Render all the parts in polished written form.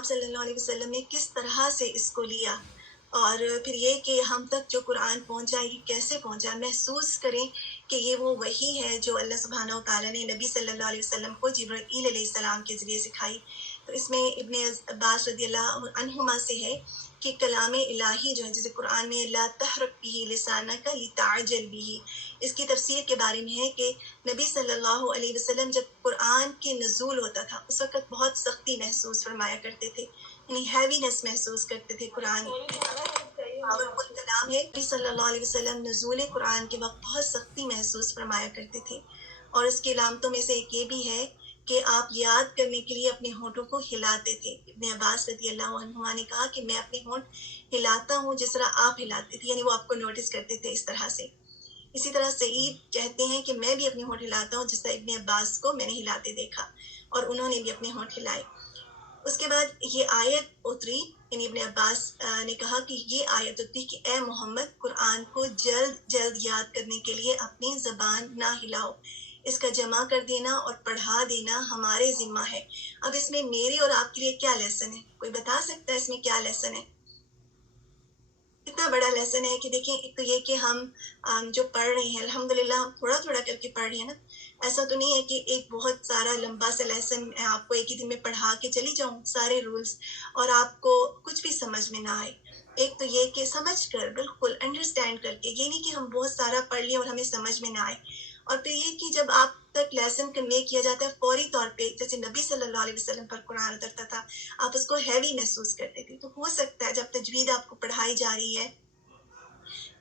آپ صلی اللہ علیہ وسلم نے کس طرح سے اس کو لیا، اور پھر یہ کہ ہم تک جو قرآن پہنچا یہ کیسے پہنچا، محسوس کریں کہ یہ وہ وحی ہے جو اللہ سبحانہ و تعالیٰ نے نبی صلی اللہ علیہ وسلم کو جبرائیل علیہ السلام کے ذریعے سکھائی۔ تو اس میں ابن عباس رضی اللہ عنہما سے ہے کہ کلام الہی جو ہے، جیسے قرآن میں لا تحرک به لسانک لتعجل به، اس کی تفسیر کے بارے میں ہے کہ نبی صلی اللہ علیہ وسلم جب قرآن کے نزول ہوتا تھا اس وقت بہت سختی محسوس فرمایا کرتے تھے، یعنی ہیوینس محسوس کرتے تھے۔ قرآن پاورفل کلام ہے۔ نبی صلی اللہ علیہ وسلم نزول قرآن کے وقت بہت سختی محسوس فرمایا کرتے تھے، اور اس کی علامتوں میں سے ایک یہ بھی ہے کہ آپ یاد کرنے کے لیے اپنے ہونٹوں کو ہلاتے تھے۔ ابن عباس رضی اللہ عنہما نے کہا کہ میں اپنے ہونٹ ہلاتا ہوں جس طرح آپ ہلاتے تھے، یعنی وہ آپ کو نوٹس کرتے تھے اس طرح سے۔ اسی طرح سعید کہتے ہیں کہ میں بھی اپنے ہونٹ ہلاتا ہوں جس طرح ابن عباس کو میں نے ہلاتے دیکھا، اور انہوں نے بھی اپنے ہونٹ ہلائے۔ اس کے بعد یہ آیت اتری، یعنی ابن عباس نے کہا کہ یہ آیت اتری کہ اے محمد قرآن کو جلد جلد یاد کرنے کے لیے اپنی زبان نہ ہلاؤ، اس کا جمع کر دینا اور پڑھا دینا ہمارے ذمہ ہے۔ اب اس میں میرے اور آپ کے لیے کیا لیسن ہے؟ کوئی بتا سکتا ہے اس میں کیا لیسن ہے؟ اتنا بڑا لیسن ہے کہ دیکھیں، ایک تو یہ کہ ہم جو پڑھ رہے ہیں الحمدللہ ہم تھوڑا تھوڑا کر کے پڑھ رہے ہیں نا، ایسا تو نہیں ہے کہ ایک بہت سارا لمبا سا لیسن آپ کو ایک ہی دن میں پڑھا کے چلی جاؤں سارے رولز اور آپ کو کچھ بھی سمجھ میں نہ آئے۔ ایک تو یہ کہ سمجھ کر، بالکل انڈرسٹینڈ کر کے، یہ نہیں کہ ہم بہت سارا پڑھ لیں اور ہمیں سمجھ میں نہ آئے۔ اور پھر یہ کہ جب آپ تک لیسن کنوے کیا جاتا ہے فوری طور پہ، جیسے نبی صلی اللہ علیہ وسلم پر قرآن اترتا تھا، آپ اس کو ہیوی محسوس کرتے تھے۔ تو ہو سکتا ہے جب تجوید آپ کو پڑھائی جا رہی ہے،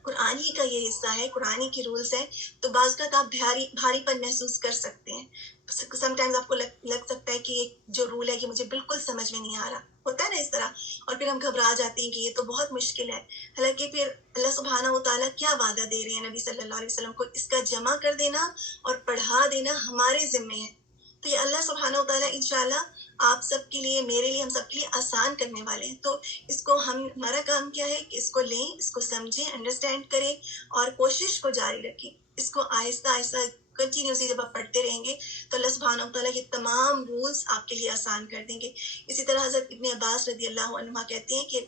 قرآن ہی کا یہ حصہ ہے، قرآن ہی کی رولز ہیں، تو بعض کا آپ بھاری پن محسوس کر سکتے ہیں۔ سم ٹائمز آپ کو لگ سکتا ہے کہ یہ جو رول ہے یہ مجھے بالکل سمجھ میں نہیں آ رہا، ہوتا ہے نا اس طرح، اور پھر ہم گھبرا جاتے ہیں کہ یہ تو بہت مشکل ہے۔ حالانکہ پھر اللہ سبحانہ و تعالیٰ کیا وعدہ دے رہے ہیں نبی صلی اللہ علیہ وسلم کو، اس کا جمع کر دینا اور پڑھا دینا ہمارے ذمے ہے۔ تو یہ اللہ سبحانہ و تعالیٰ انشاءاللہ آپ سب کے لیے، میرے لیے، ہم سب کے لیے آسان کرنے والے ہیں۔ تو اس کو ہمارا کام کیا ہے کہ اس کو لیں، اس کو سمجھیں، انڈرسٹینڈ کریں اور کوشش کو جاری رکھیں۔ اس کو آہستہ آہستہ کنٹینیوسلی جب آپ پڑھتے رہیں گے تو اللہ سبحانہ و تعالیٰ یہ تمام رولز آپ کے لیے آسان کر دیں گے۔ اسی طرح حضرت ابن عباس رضی اللہ عنہ کہتے ہیں کہ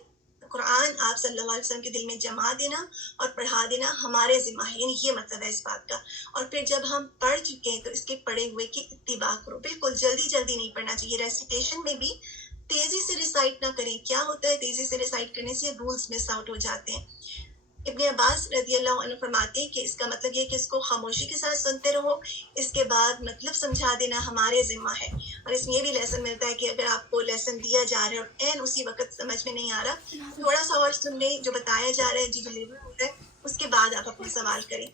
قرآن آپ صلی اللہ علیہ وسلم کے دل میں جما دینا اور پڑھا دینا ہمارے ذمہ ہے، یعنی یہ مطلب ہے اس بات کا۔ اور پھر جب ہم پڑھ چکے ہیں تو اس کے پڑھے ہوئے کی اتباع کرو، بالکل جلدی جلدی نہیں پڑھنا چاہیے۔ ریسیٹیشن میں بھی تیزی سے ریسائٹ نہ کریں۔ کیا ہوتا ہے تیزی سے ریسائٹ کرنے سے رولز مس آؤٹ ہو جاتے ہیں۔ ابن عباس رضی اللہ عنہ فرماتے ہیں کہ اس کا مطلب یہ کہ اس کو خاموشی کے ساتھ سنتے رہو، اس کے بعد مطلب سمجھا دینا ہمارے ذمہ ہے۔ اور اس میں یہ بھی لیسن ملتا ہے کہ اگر آپ کو لیسن دیا جا رہا ہے اور عین اسی وقت سمجھ میں نہیں آ رہا، تھوڑا سا اور سن لیں، جو بتایا جا رہا ہے، جو ڈلیور ہو رہا ہے، اس کے بعد آپ اپنے سوال کریں۔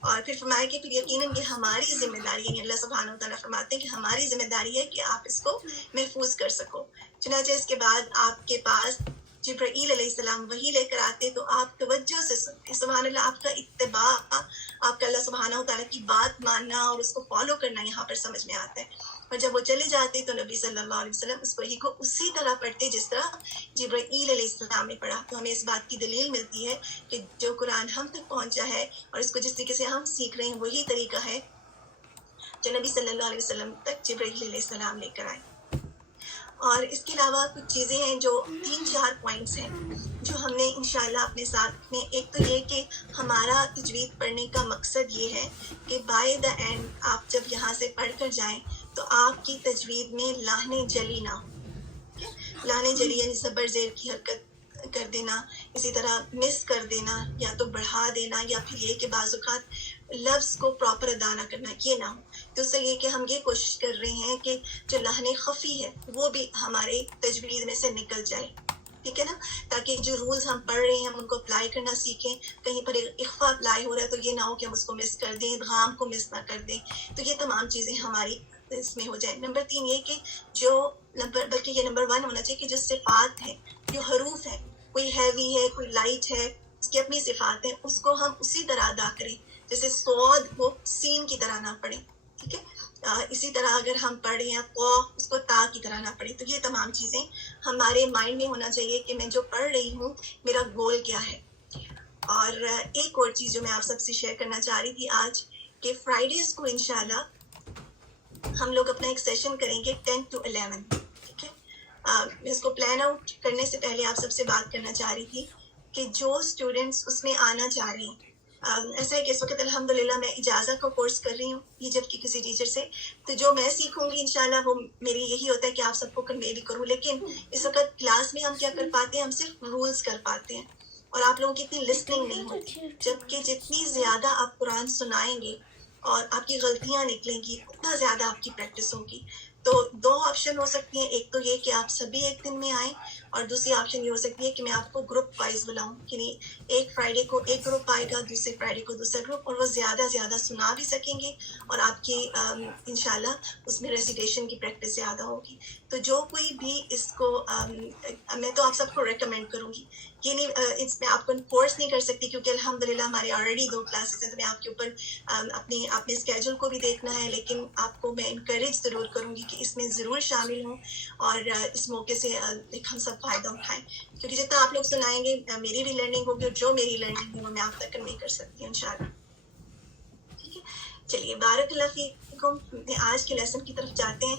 اور پھر فرمایا کہ پھر یقیناً یہ ہماری ذمہ داری ہے، اللہ سبحانہ و تعالیٰ فرماتے ہیں کہ ہماری ذمہ داری ہے کہ آپ اس کو محفوظ کر سکو۔ چنانچہ اس کے بعد آپ کے پاس جبرائیل علیہ السلام وحی لے کر آتے تو آپ توجہ سے سنتے۔ سبحان اللہ، آپ کا اتباع، آپ کا اللہ سبحانہ و تعالیٰ کی بات ماننا اور اس کو فالو کرنا یہاں پر سمجھ میں آتا ہے۔ اور جب وہ چلے جاتے تو نبی صلی اللہ علیہ وسلم اس وحی کو اسی طرح پڑھتے جس طرح جبرائیل علیہ السلام نے پڑھا۔ تو ہمیں اس بات کی دلیل ملتی ہے کہ جو قرآن ہم تک پہنچا ہے اور اس کو جس طریقے سے ہم سیکھ رہے ہیں وہی طریقہ ہے جو نبی صلی اللہ علیہ وسلم تک جبرائیل علیہ السلام لے کر آئے۔ اور اس کے علاوہ کچھ چیزیں ہیں جو 3-4 پوائنٹس ہیں جو ہم نے انشاءاللہ اپنے ساتھ میں، ایک تو یہ کہ ہمارا تجوید پڑھنے کا مقصد یہ ہے کہ بائی دا اینڈ آپ جب یہاں سے پڑھ کر جائیں تو آپ کی تجوید میں لانے جلی نہ ہو۔ لانے جلی یعنی زبر زیر کی حرکت کر دینا، اسی طرح مس کر دینا یا تو بڑھا دینا، یا پھر یہ کہ بعض اوقات لفظ کو پراپر ادا نہ کرنا، یہ نہ ہو۔ تو اس سے یہ کہ ہم یہ کوشش کر رہے ہیں کہ جو لحن خفی ہے وہ بھی ہمارے تجوید میں سے نکل جائے، ٹھیک ہے نا، تاکہ جو رولز ہم پڑھ رہے ہیں ہم ان کو اپلائی کرنا سیکھیں۔ کہیں پر اخفا اپلائی ہو رہا ہے تو یہ نہ ہو کہ ہم اس کو مس کر دیں، ادغام کو مس نہ کر دیں۔ تو یہ تمام چیزیں ہماری اس میں ہو جائیں۔ نمبر 3 یہ کہ بلکہ یہ نمبر 1 ہونا چاہیے کہ جو صفات ہیں، جو حروف ہیں، کوئی ہیوی ہے، کوئی لائٹ ہے، اس کی اپنی صفات ہیں، اس کو ہم اسی طرح ادا کریں جیسے صاد کو سین کی طرح نہ پڑھیں، ٹھیک ہے۔ اسی طرح اگر ہم پڑھیں یا اس کو تا کی طرح نہ پڑھیں۔ تو یہ تمام چیزیں ہمارے مائنڈ میں ہونا چاہیے کہ میں جو پڑھ رہی ہوں میرا گول کیا ہے۔ اور ایک اور چیز جو میں آپ سب سے شیئر کرنا چاہ رہی تھی آج، کہ فرائیڈیز کو انشاءاللہ ہم لوگ اپنا ایک سیشن کریں گے 10 to 11، ٹھیک ہے۔ میں اس کو پلان آؤٹ کرنے سے پہلے آپ سب سے بات کرنا چاہ رہی تھی کہ جو اسٹوڈنٹس اس میں آنا چاہ رہے ہیں، ایسا ہے کہ اس وقت الحمدللہ میں اجازت کا کورس کر رہی ہوں ایجپٹ کی کسی ٹیچر سے، تو جو میں سیکھوں گی انشاءاللہ وہ میری یہی ہوتا ہے کہ آپ سب کو کنوے بھی کروں، لیکن اس وقت کلاس میں ہم کیا کر پاتے ہیں، ہم صرف رولز کر پاتے ہیں اور آپ لوگوں کی اتنی لسننگ نہیں ہوتی، جبکہ جتنی زیادہ آپ قرآن سنائیں گے اور آپ کی غلطیاں نکلیں گی اتنا زیادہ آپ کی پریکٹس ہوگی. تو دو آپشن ہو سکتی ہیں، ایک تو یہ کہ آپ سبھی ایک دن میں آئیں، اور دوسری آپشن یہ ہو سکتی ہے کہ میں آپ کو گروپ وائز بلاؤں، یعنی ایک فرائیڈے کو ایک گروپ آئے گا، دوسرے فرائیڈے کو دوسرا گروپ، اور وہ زیادہ زیادہ سنا بھی سکیں گے اور آپ کی انشاءاللہ اس میں ریسیٹیشن کی پریکٹس زیادہ ہوگی. تو جو کوئی بھی اس کو میں تو آپ سب کو ریکمینڈ کروں گی، یہ نہیں اس میں آپ کو فورس نہیں کر سکتی کیونکہ الحمدللہ ہمارے آلریڈی 2 کلاسز ہیں، تو میں آپ کے اوپر اپنے اسکیجول کو بھی دیکھنا ہے، لیکن آپ کو میں انکریج ضرور کروں گی کہ اس میں ضرور شامل ہوں اور اس موقع سے ہم سب فائدہ اٹھائیں، کیونکہ جتنا آپ لوگ سنائیں گے میری بھی لرننگ ہوگی، اور جو میری لرننگ ہے وہ میں آپ تک کنوے کر سکتی ہوں انشاءاللہ. ٹھیک ہے، چلیے بارک اللہ فیکم، آج کے لیسن کی طرف جاتے ہیں.